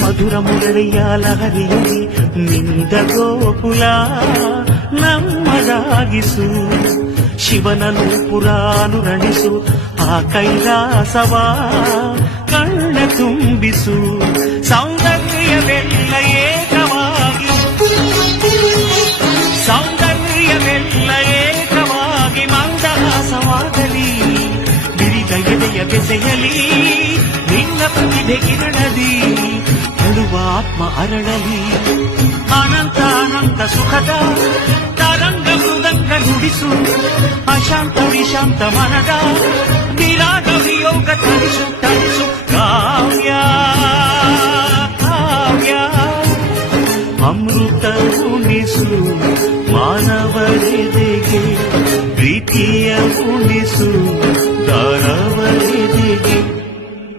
ಮಧುರ ಮುರಳಿಯ ಲಹರಿಯಲ್ಲಿ ನಿಂದ ಗೋಕುಲ ನಮ್ಮದಾಗಿಸು, ಶಿವನನು ಪುರಾನುರಣಿಸು, ಆ ಕೈಲಾಸವ ಕಣ್ಣ ತುಂಬಿಸು. ಸೌಂದರ್ಯವೆಲ್ಲ ಏಕವಾಗಿ, ಸೌಂದರ್ಯವೆಲ್ಲ ಏಕವಾಗಿ ಮಂದಹಾಸವಾಗಲಿ, ಬಿರಿದ ಎದೆಯ ಬೆಸೆಯಲಿ ನಿನ್ನ ಪ್ರತಿಭೆ ಕಿರಣದಿ, ಅಳುವ ಆತ್ಮ ಅರಳಲಿ. ಅನಂತ ಅನಂತ ಸುಖದ ತರಂಗ ಮೃದಂಗ ನುಡಿಸು, ಅಶಾಂತ ವಿಶಾಂತ ಮನದ ವಿರಾಗ ವಿಯೋಗ ತರಿಸು ತರಿಸು.